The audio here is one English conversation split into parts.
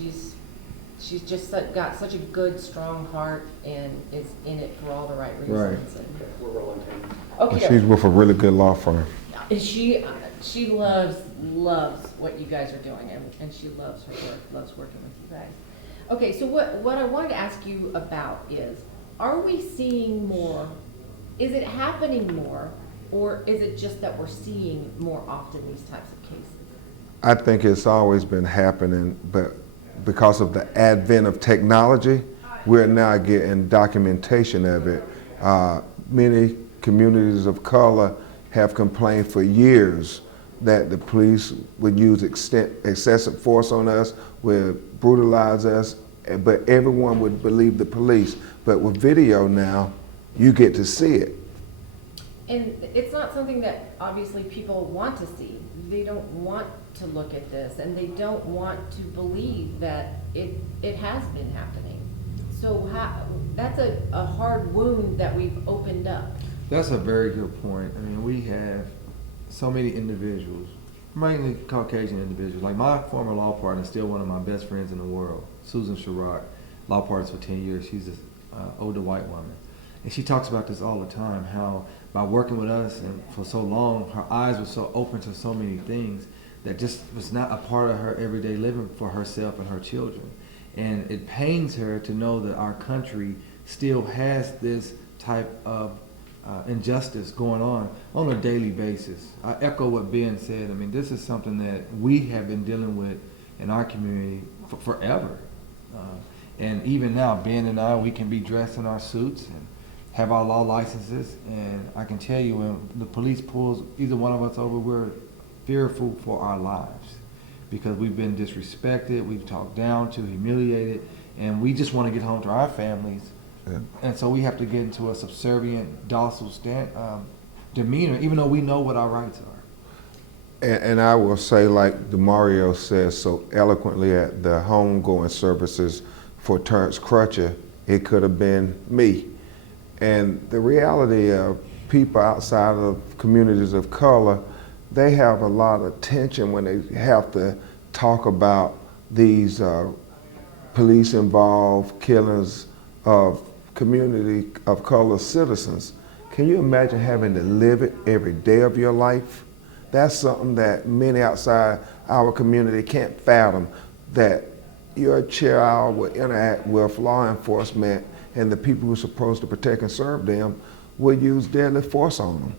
she's just got such a good, strong heart and is in it for all the right reasons. Right. And We're rolling time. okay. She's with a really good law firm. She loves what you guys are doing, and she loves her work, loves working with you guys. Okay, so what I wanted to ask you about is, are we seeing more, is it happening more, or is it just that we're seeing more often these types of cases? I think it's always been happening, but because of the advent of technology, we're now getting documentation of it. Many communities of color have complained for years that the police would use excessive force on us, would brutalize us, but everyone would believe the police. But with video now, you get to see it. And it's not something that obviously people want to see. They don't want to look at this, and they don't want to believe that it has been happening. So that's a hard wound that we've opened up. That's a very good point. I mean, we have so many individuals, mainly Caucasian individuals. Like my former law partner is still one of my best friends in the world, Susan Sherrock, law partners for 10 years. She's an older white woman. And she talks about this all the time, how by working with us and for so long, her eyes were so open to so many things that just was not a part of her everyday living for herself and her children. And it pains her to know that our country still has this type of injustice going on a daily basis. I echo what Ben said. I mean, this is something that we have been dealing with in our community for forever. And even now, Ben and I, we can be dressed in our suits and have our law licenses, and I can tell you when the police pulls either one of us over, we're fearful for our lives because we've been disrespected, we've talked down to, humiliated, and we just want to get home to our families. Yeah. And so we have to get into a subservient, docile demeanor, even though we know what our rights are. And I will say, like DeMario says so eloquently at the homegoing services for Terence Crutcher, it could have been me. And the reality of people outside of communities of color, they have a lot of tension when they have to talk about these police-involved killings of community of color citizens. Can you imagine having to live it every day of your life? That's something that many outside our community can't fathom, that your child will interact with law enforcement and the people who are supposed to protect and serve them will use deadly force on them.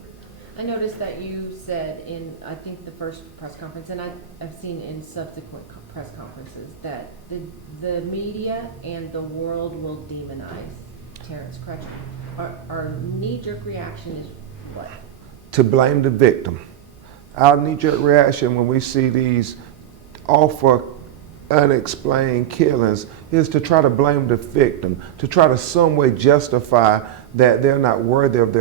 I noticed that you said in, I think, the first press conference, and I've seen in subsequent press conferences, that the media and the world will demonize Terence Crutcher. Our knee-jerk reaction is what? To blame the victim. Our knee-jerk reaction when we see these awful, unexplained killings is to try to blame the victim, to try to some way justify that they're not worthy of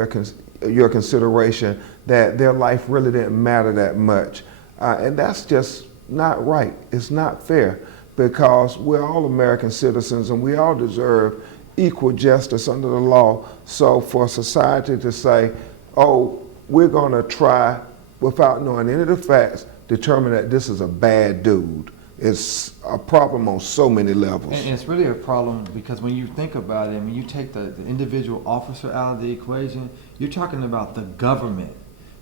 your consideration, that their life really didn't matter that much. And that's just not right. It's not fair, because we're all American citizens and we all deserve equal justice under the law. So for society to say, oh, we're going to try, without knowing any of the facts, determine that this is a bad dude, it's a problem on so many levels. And it's really a problem because when you think about it, when you take the individual officer out of the equation, you're talking about the government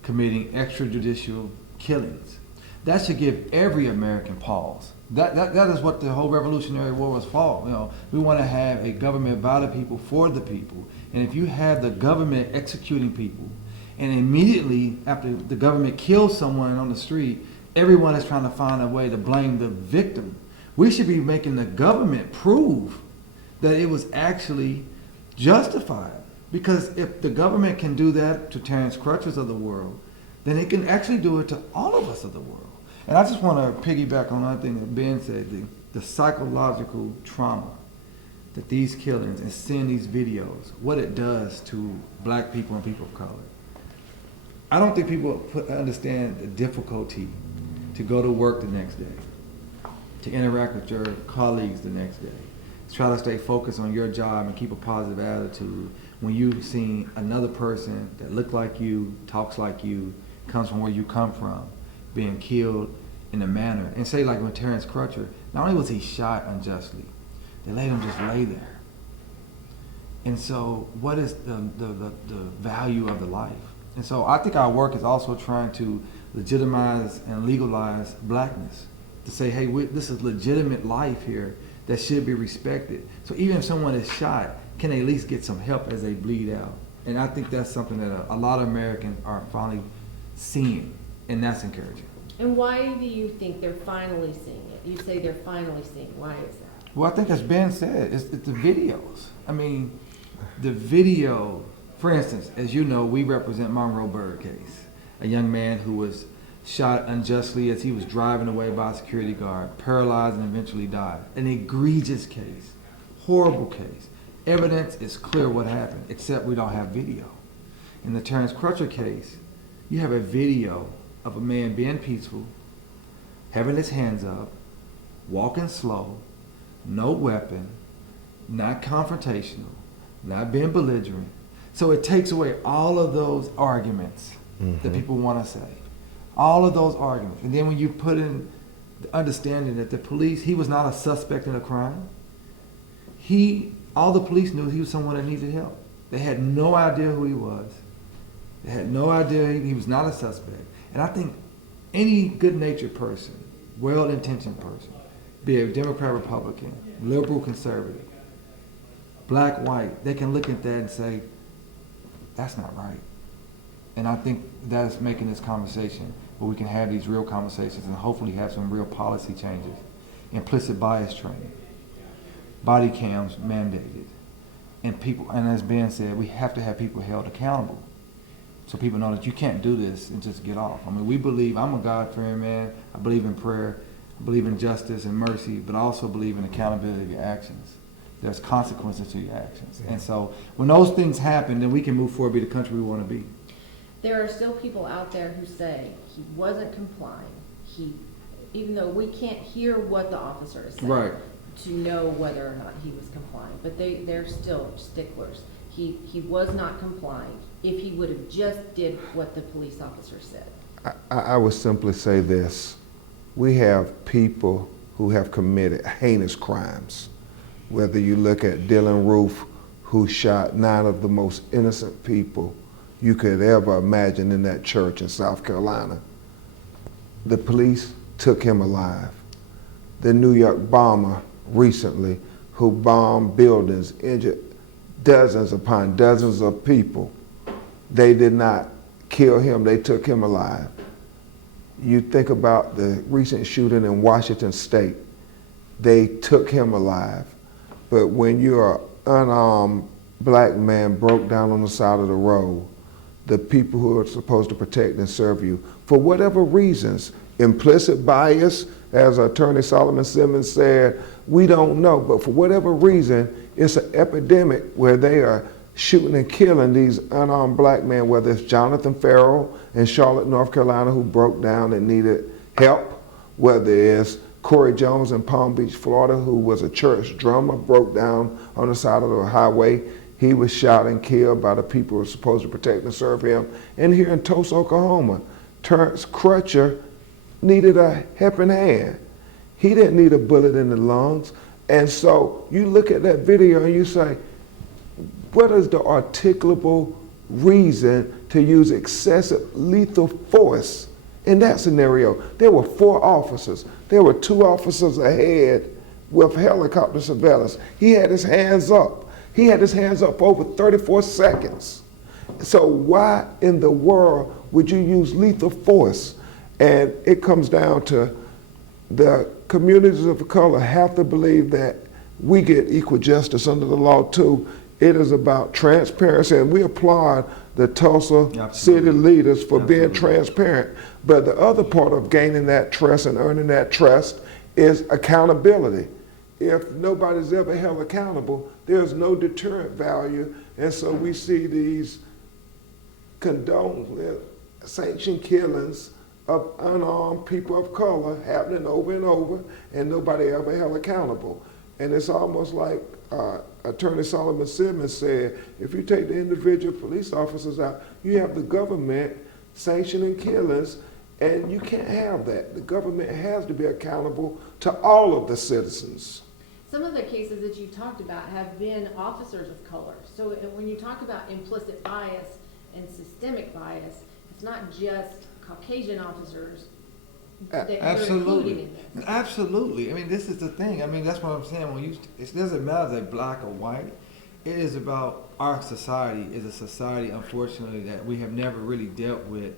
committing extrajudicial killings. That should give every American pause. That is what the whole Revolutionary War was for. You know, we want to have a government by the people, for the people. And if you have the government executing people, and immediately after the government kills someone on the street, everyone is trying to find a way to blame the victim. We should be making the government prove that it was actually justified. Because if the government can do that to Terence Crutchers of the world, then it can actually do it to all of us of the world. And I just want to piggyback on another thing that Ben said, the psychological trauma that these killings and seeing these videos, what it does to black people and people of color. I don't think people understand the difficulty to go to work the next day, to interact with your colleagues the next day, to try to stay focused on your job and keep a positive attitude when you've seen another person that looks like you, talks like you, comes from where you come from, being killed in a manner. And say like when Terence Crutcher, not only was he shot unjustly, they let him just lay there. And so what is the value of the life? And so I think our work is also trying to legitimize and legalize blackness. To say, hey, this is legitimate life here that should be respected. So even if someone is shot, can they at least get some help as they bleed out? And I think that's something that a lot of Americans are finally seeing, and that's encouraging. And why do you think they're finally seeing it? You say they're finally seeing. Why is that? Well, I think as Ben said, it's the videos. I mean, the video, for instance, as you know, we represent Monroe Bird case, a young man who was shot unjustly as he was driving away by a security guard, paralyzed and eventually died. An egregious case, horrible case. Evidence is clear what happened, except we don't have video. In the Terence Crutcher case, you have a video of a man being peaceful, having his hands up, walking slow, no weapon, not confrontational, not being belligerent. So it takes away all of those arguments that people want to say. All of those arguments. And then when you put in the understanding that the police, he was not a suspect in a crime. All the police knew he was someone that needed help. They had no idea who he was. They had no idea he was not a suspect. And I think any good-natured person, well-intentioned person, be it Democrat, Republican, liberal, conservative, black, white, they can look at that and say, that's not right. And I think that's making this conversation where we can have these real conversations and hopefully have some real policy changes. Implicit bias training, body cams mandated, and people, and as Ben said, we have to have people held accountable so people know that you can't do this and just get off. I mean, we believe, I'm a God-fearing man, I believe in prayer, I believe in justice and mercy, but I also believe in accountability of your actions. There's consequences to your actions. And so when those things happen, then we can move forward, be the country we want to be. There are still people out there who say he wasn't complying. Even though we can't hear what the officer is saying, Right, to know whether or not he was complying, but they're still sticklers. He was not complying. If he would have just did what the police officer said. I would simply say this. We have people who have committed heinous crimes. Whether you look at Dylan Roof, who shot 9 of the most innocent people you could ever imagine in that church in South Carolina. The police took him alive. The New York bomber recently, who bombed buildings, injured dozens upon dozens of people, they did not kill him, they took him alive. You think about the recent shooting in Washington State, they took him alive. But when you're an unarmed black man broke down on the side of the road, the people who are supposed to protect and serve you, for whatever reasons, implicit bias, as Attorney Solomon Simmons said, we don't know, but for whatever reason, it's an epidemic where they are shooting and killing these unarmed black men, whether it's Jonathan Farrell in Charlotte, North Carolina, who broke down and needed help, whether it's Corey Jones in Palm Beach, Florida, who was a church drummer, broke down on the side of the highway. He was shot and killed by the people who were supposed to protect and serve him. And here in Tulsa, Oklahoma, Terence Crutcher needed a helping hand. He didn't need a bullet in the lungs. And so you look at that video and you say, what is the articulable reason to use excessive lethal force in that scenario? There were 4 officers. There were 2 officers ahead with helicopter surveillance. He had his hands up. He had his hands up for over 34 seconds. So why in the world would you use lethal force? And it comes down to the communities of color have to believe that we get equal justice under the law too. It is about transparency, and we applaud the Tulsa city leaders for being transparent. But the other part of gaining that trust and earning that trust is accountability. If nobody's ever held accountable, there's no deterrent value. And so we see these condoned, sanctioned killings of unarmed people of color happening over and over, and nobody ever held accountable. And it's almost like Attorney Solomon Simmons said, if you take the individual police officers out, you have the government sanctioning killings, And you can't have that. The government has to be accountable to all of the citizens. Some of the cases that you talked about have been officers of color. So when you talk about implicit bias and systemic bias, it's not just Caucasian officers that you're Absolutely. including in this. Absolutely. I mean, this is the thing. I mean, that's what I'm saying. It doesn't matter if they're black or white. It is about our society is a society, unfortunately, that we have never really dealt with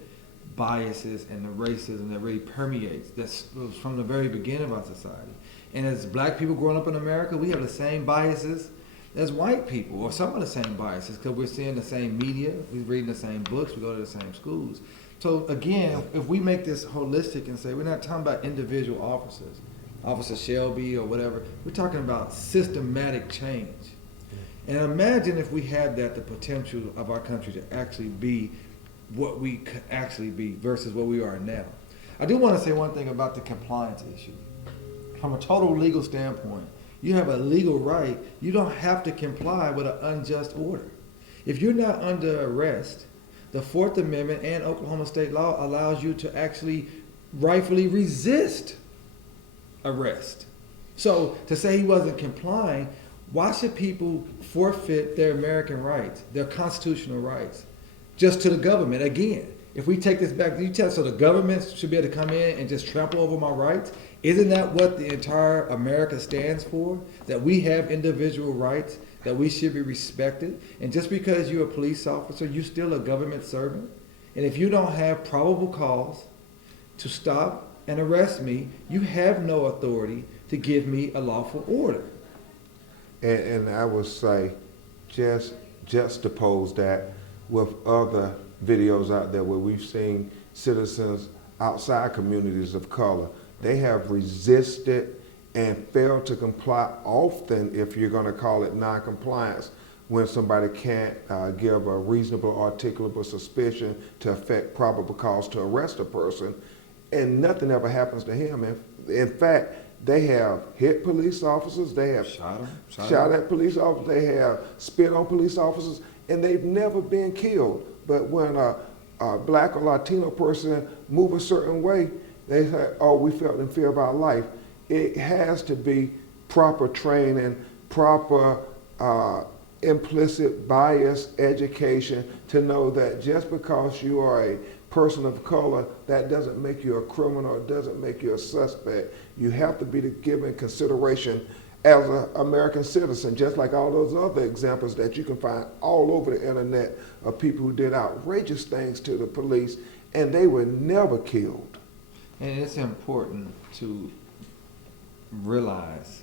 biases and the racism that really permeates. That's from the very beginning of our society. And as black people growing up in America, we have the same biases as white people, or some of the same biases, because we're seeing the same media, we're reading the same books, we go to the same schools. So again, if we make this holistic and say we're not talking about individual officers, Officer Shelby or whatever, we're talking about systematic change. And imagine if we had that, the potential of our country to actually be what we could actually be versus what we are now. I do want to say one thing about the compliance issue. From a total legal standpoint, you have a legal right. You don't have to comply with an unjust order. If you're not under arrest, the Fourth Amendment and Oklahoma state law allows you to actually rightfully resist arrest. So to say he wasn't complying, why should people forfeit their American rights, their constitutional rights, just to the government? Again, if we take this back, so the government should be able to come in and just trample over my rights? Isn't that what the entire America stands for? That we have individual rights, that we should be respected? And just because you're a police officer, you're still a government servant? And if you don't have probable cause to stop and arrest me, you have no authority to give me a lawful order. And I would say, just juxtapose that with other videos out there where we've seen citizens outside communities of color. They have resisted and failed to comply often, if you're going to call it non-compliance, when somebody can't give a reasonable articulable suspicion to affect probable cause to arrest a person, and nothing ever happens to him. In fact, they have hit police officers, they have shot at police officers, they have spit on police officers, and they've never been killed. But when a black or Latino person move a certain way, they say, oh, we felt in fear of our life. It has to be proper training, proper implicit bias education to know that just because you are a person of color, that doesn't make you a criminal, it doesn't make you a suspect. You have to be given consideration as an American citizen, just like all those other examples that you can find all over the internet of people who did outrageous things to the police and they were never killed. And it's important to realize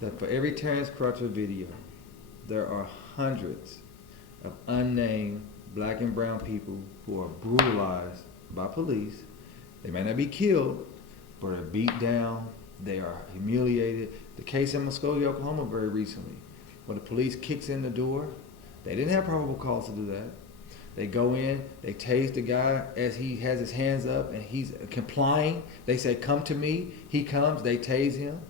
that for every Terence Crutcher video, there are hundreds of unnamed black and brown people who are brutalized by police. They may not be killed, but are beat down, they are humiliated. The case in Muskogee, Oklahoma very recently, where the police kicks in the door, they didn't have probable cause to do that. They go in, they tase the guy as he has his hands up and he's complying. They say, come to me. He comes, they tase him.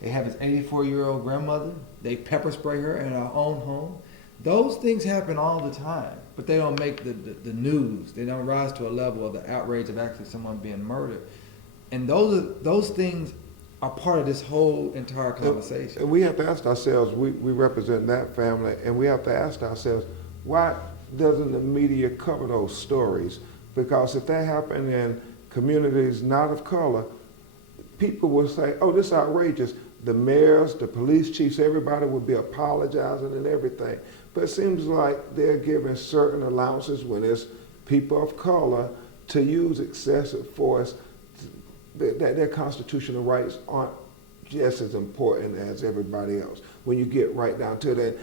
They have his 84-year-old grandmother. They pepper spray her in our own home. Those things happen all the time, but they don't make the news. They don't rise to a level of the outrage of actually someone being murdered. And those things are part of this whole entire conversation. And we have to ask ourselves, we represent that family, and we have to ask ourselves, why doesn't the media cover those stories? Because if that happened in communities not of color, people will say, oh, this is outrageous. The mayors, the police chiefs, everybody would be apologizing and everything. But it seems like they're giving certain allowances when it's people of color to use excessive force, that their constitutional rights aren't just as important as everybody else. When you get right down to that,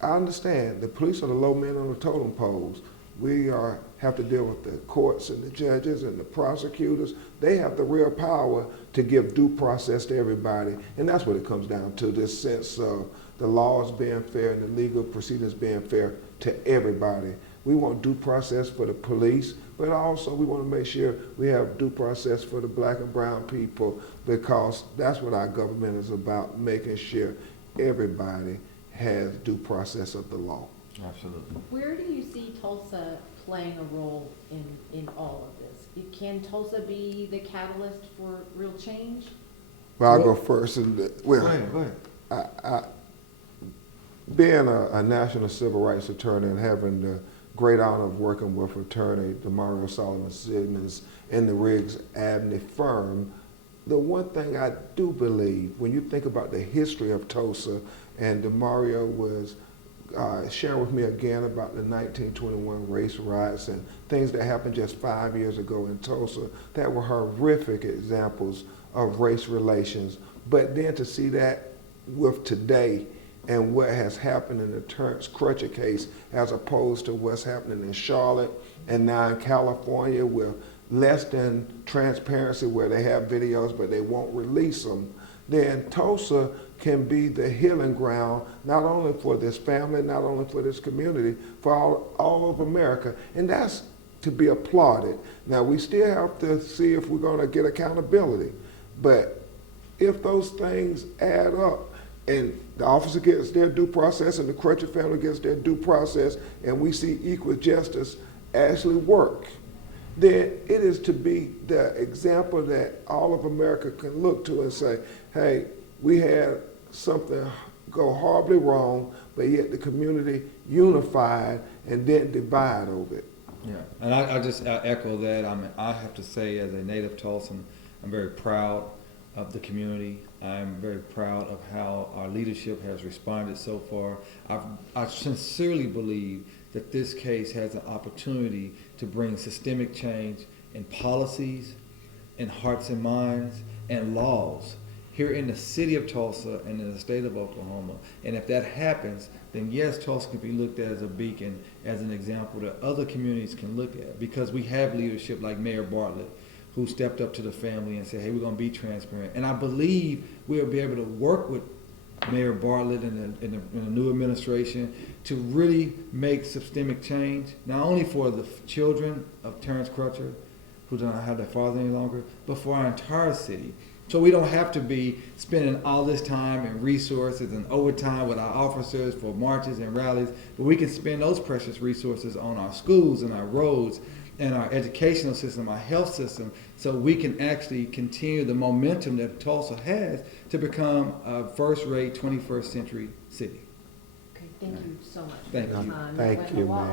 I understand the police are the low men on the totem poles. We have to deal with the courts and the judges and the prosecutors. They have the real power to give due process to everybody. And that's what it comes down to, this sense of the laws being fair and the legal proceedings being fair to everybody. We want due process for the police, but also we want to make sure we have due process for the black and brown people, because that's what our government is about, making sure everybody has due process of the law. Absolutely. Where do you see Tulsa playing a role in all of this? can Tulsa be the catalyst for real change? Well, I'll go first. And, well, Go ahead. being a national civil rights attorney and having the great honor of working with attorney DeMario Solomon Simmons in the Riggs Abney firm, the one thing I do believe, when you think about the history of Tulsa, and DeMario was sharing with me again about the 1921 race riots and things that happened just 5 years ago in Tulsa that were horrific examples of race relations. But then to see that with today and what has happened in the Terence Crutcher case as opposed to what's happening in Charlotte and now in California with less than transparency, where they have videos but they won't release them, then Tulsa can be the healing ground, not only for this family, not only for this community, for all of America. And that's to be applauded. Now, we still have to see if we're going to get accountability. But if those things add up, and the officer gets their due process and the Crutcher family gets their due process, and we see equal justice actually work, then it is to be the example that all of America can look to and say, hey, we had something go horribly wrong, but yet the community unified and didn't divide over it. Yeah, and I echo that. I have to say, as a native Tulsan, I'm very proud of the community. I'm very proud of how our leadership has responded so far. I sincerely believe that this case has an opportunity to bring systemic change in policies, in hearts and minds, and laws here in the city of Tulsa and in the state of Oklahoma. And if that happens, then yes, Tulsa can be looked at as a beacon, as an example that other communities can look at, because we have leadership like Mayor Bartlett, who stepped up to the family and said, hey, we're going to be transparent. And I believe we'll be able to work with Mayor Bartlett and the new administration to really make systemic change, not only for the children of Terence Crutcher, who don't have their father any longer, but for our entire city. So we don't have to be spending all this time and resources and overtime with our officers for marches and rallies, but we can spend those precious resources on our schools and our roads and our educational system, our health system, so we can actually continue the momentum that Tulsa has to become a first-rate 21st century city. Okay, thank you so much. Thank you. Thank you, man.